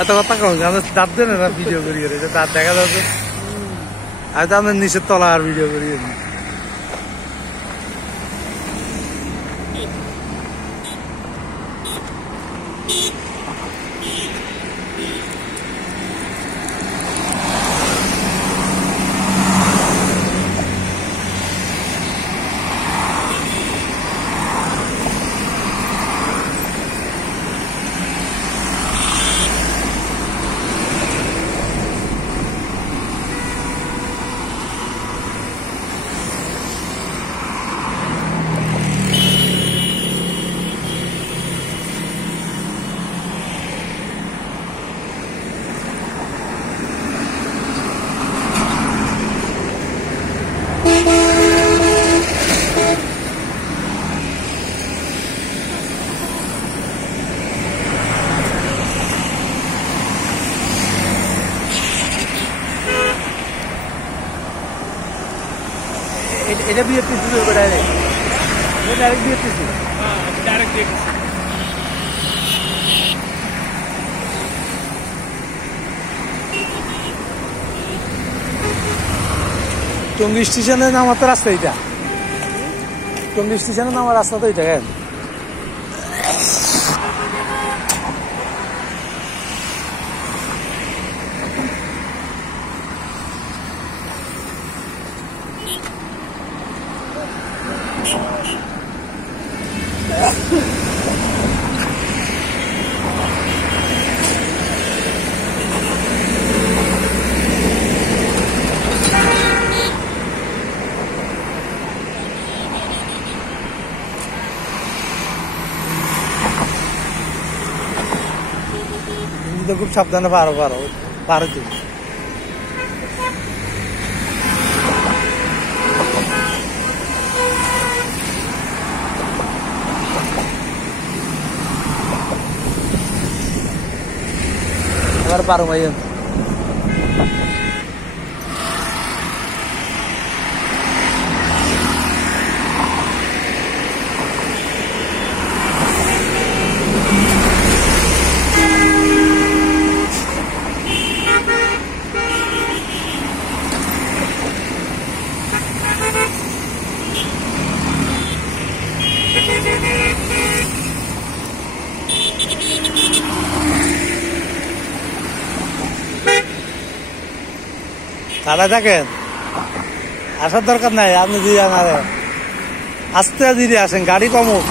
এত কথা কম দাঁত দেন না ভিডিও করি দাঁত দেখা যাচ্ছে আমি তো আপনার নিচের তলা আর ভিডিও করি এটা বিএফটিসি ডাইরেক্ট ডাইরেক্ট বিএফটিসি ডাইরেক্ট বিএফটিসি টঙ্গী স্টেশনে নামার তো রাস্তা এটা টঙ্গী স্টেশনে নামার রাস্তা তো এটা কেন খুব সাবধানে পারো তুমি এবার পারো ভাইয়া দাঁড়ায় থাকেন আসার দরকার নাই আপনি দিয়ে আস্তে ধীরে আসেন গাড়ি কমুক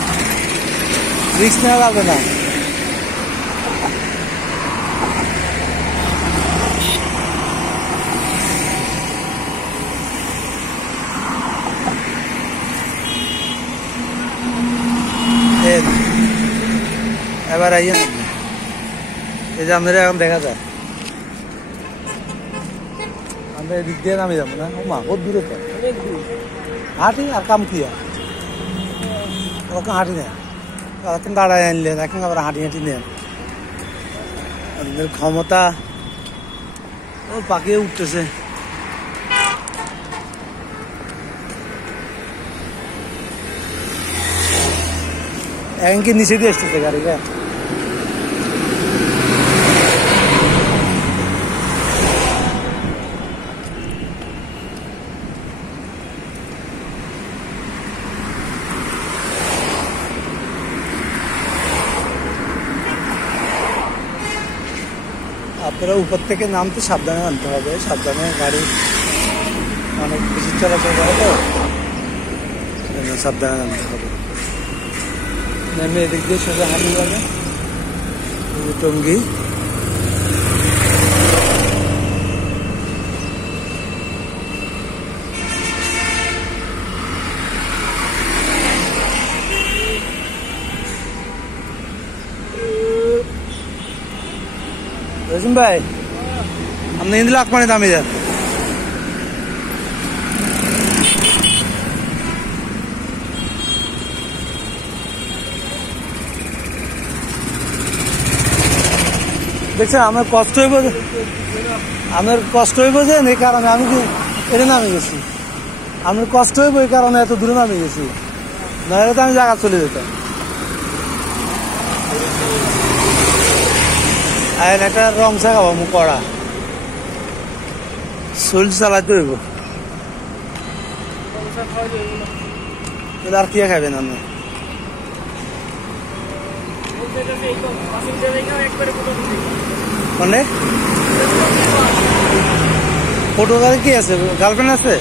রিস্ক নেওয়া যাবে না এবার আইয়েন এই যে আপনারা এখন দেখা যায় আমরা এদিক দিয়ে নামে যাবো না মা বহুত দূরে তো হাঁটি আর কাম কি ওরকম হাঁটি নেন ওরকম দাঁড়ায় আনলেন এখন আবার হাঁটি নেন আপনাদের ক্ষমতা ও পাকিয়ে উঠতেছে এখন কি নিচে দিয়ে আসতেছে গাড়িটা আপনারা উপর থেকে নামতে সাবধানে নামতে হবে সাবধানে গাড়ি অনেক বেশি চলাচল করে তো সাবধানে নামতে হবে নেমে এদিক দিয়ে সোজা হাঁটি যাবে টঙ্গী রহিম ভাই আপনি ইন্দিলা আকমানে দামে যান দেখছেন আমার কষ্ট হইব আমার কষ্ট হইব যে এই কারণে আমি কি এটা নামে গেছি আমার কষ্ট হইব এই কারণে এত দূরে নামে গেছি নইলে তো আমি জায়গা চলে যেতাম আর একটা রং চা খাবো মুখ কড়া শরীর চালাইতে হইব আর কি খাবেন আপনি মানে ফটোগ্রাফি কি আছে গার্লফ্রেন্ড আছে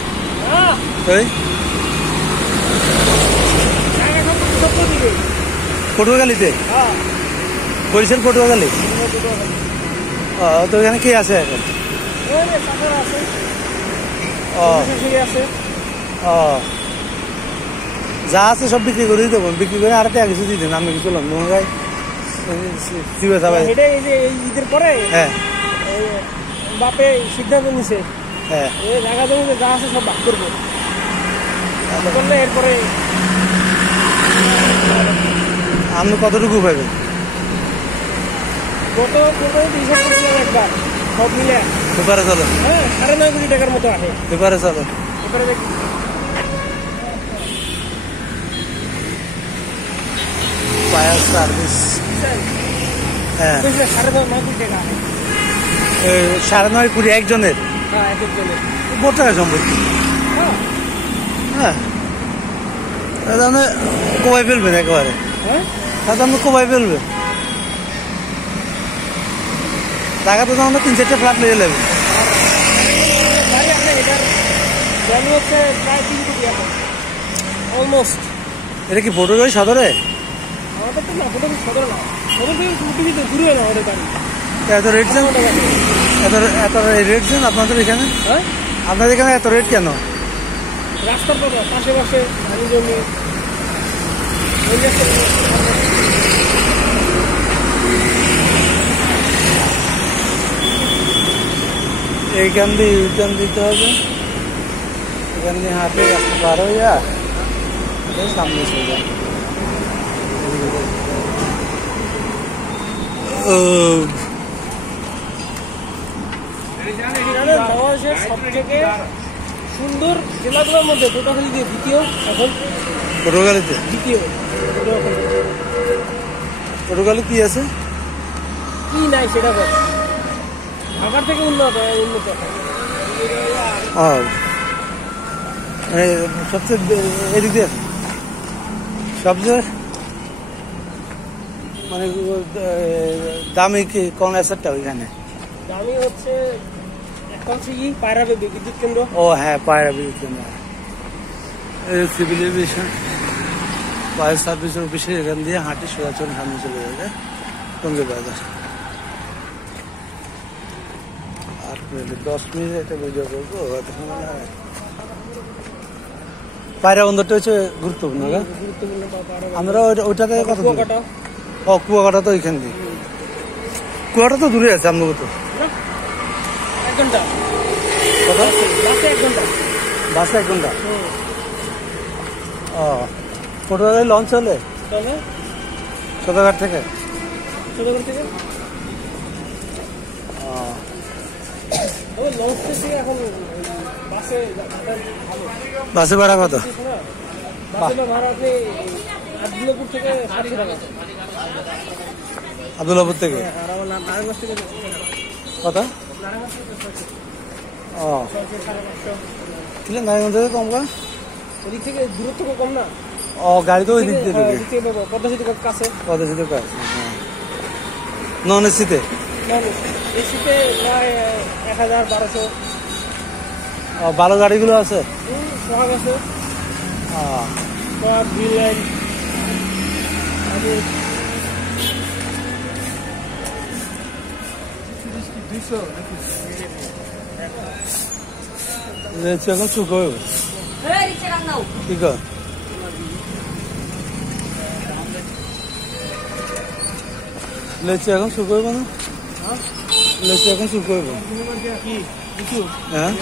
পটুয়াখালীতে বরিশাল পটুয়াখালী তো এখানে কি আছে এখন যা আছে সব বিক্রি করে দিতে বিক্রি করে আর কিছু দিতেন আমি কিছু মনে হয় ঈদের পরে হ্যাঁ বাপে সিদ্ধান্ত নিছে হ্যাঁ জায়গা জমিতে যা আছে সব ভাগ করবো করলে এরপরে আপনি কতটুকু পাবেন গত হিসাব করছিলাম একবার সব মিলে পেপারে চলো হ্যাঁ 9.5 কোটি টাকার মতো আসে পেপারে চলো পেপারে দেখি ফায়ার সার্ভিস হ্যাঁ 9.5 কোটি টাকা 9.5 কোটি একজনের হ্যাঁ এক একজনের বহু টাকা সম্পত্তি হ্যাঁ তাহলে কোবাই ফেলবেন একেবারে হ্যাঁ তাহলে আপনি কোবাই ফেলবেন টাকা তো তখন 3-4টা ফ্ল্যাট নিয়ে নেবেন ভ্যালু হচ্ছে প্রায় 3 কোটি এখন অলমোস্ট এটা কি পটুয়াখালী সদরে আমাদের তো না পটুয়াখালী সদরে না সদর থেকে খুবই দূরে না আমাদের বাড়ি এত রেট দেন এত রেট দেন আপনাদের এখানে হ্যাঁ আপনাদের এখানে এত রেট কেন রাস্তার পাশে ধানি জমি এইখান দিয়ে ইউটার্ন দিতে হবে এখান দিয়ে হাঁটে রাস্তা পার হয়ে যা সামনে চলে যায় বাংলাদেশের সব থেকে সুন্দর জেলাগুলোর মধ্যে পটুয়াখালী দিয়ে দ্বিতীয় এখন পটুয়াখালীতে দ্বিতীয় পটুয়াখালী কি আছে কি নাই সেটা বল ঢাকার থেকে উন্নত সবচেয়ে এদিক দিয়ে সবচেয়ে মানে দামি কি কোন অ্যাসেটটা ওইখানে দামি হচ্ছে একটা হচ্ছে পায়রা বিদ্যুৎ কেন্দ্র ও হ্যাঁ পায়রা বিদ্যুৎ কেন্দ্র সিভিল এভিয়েশন ফায়ার সার্ভিস অফিসে এখান দিয়ে হাঁটি সোজাচল সামনে চলে যাবে টঙ্গী বাজার 8 মিনিট 10 মিনিট একটা ভিডিও করবো পায়রা বন্দরটা হচ্ছে গুরুত্বপূর্ণ আমরা ওইটাতে কত কুয়াকাটা তো ওইখান দিয়ে কুয়াটা তো দূরে আছে আপনার তো 1 ঘন্টা কত বাসে 1 ঘন্টা বাসে 1 ঘন্টা ও পটুয়াখালী লঞ্চ চলে সদরঘাট থেকে বাসে ভাড়া কত আব্দুল্লাপুর থেকে কত ও নারায়ণগঞ্জ থেকে কম কম ওদিক থেকে দূরত্ব কম না ও গাড়ি তো ওই দিক দিয়ে পদ্মা সেতু কাছে নন এসিতে এসিতে প্রায় 1000-1200 ভালো গাড়িগুলো আছে সোহাগ আছে সোহাগ গ্রিন লাইন এখন চুক হইব কি কর লেচু এখন শুক হইব না লেচু এখন শুক হইব হ্যাঁ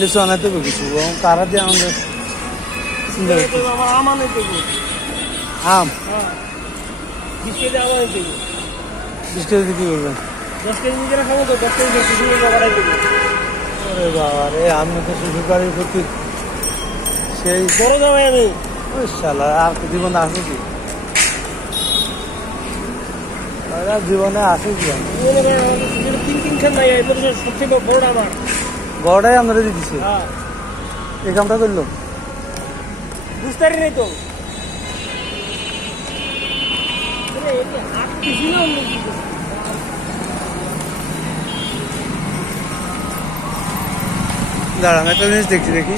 লিচু আনাইতে কিছু কারা দিয়ে আমাদের আম 20 কেজি কি করবেন 10 কেজি নিজেরা খাবো তো 10 কেজি শিশু বাড়াই দেবো। ওরে বাবা রে, আমি তো শ্বশুর বাড়ির প্রতি সেই বড় জামাই আমি। ওই শালা আর কি জীবনে আসে কি? ওরা জীবনে আসে কি আমি? তিন খান নাই এই পরিষদ সবচেয়ে বড় আমার। বড়টাই আমরা দিচ্ছি, হ্যাঁ এই কামটা করলো। বুঝতে পারি নাই তো হাত কিছু না দাঁড়ান একটা জিনিস দেখছি দেখি।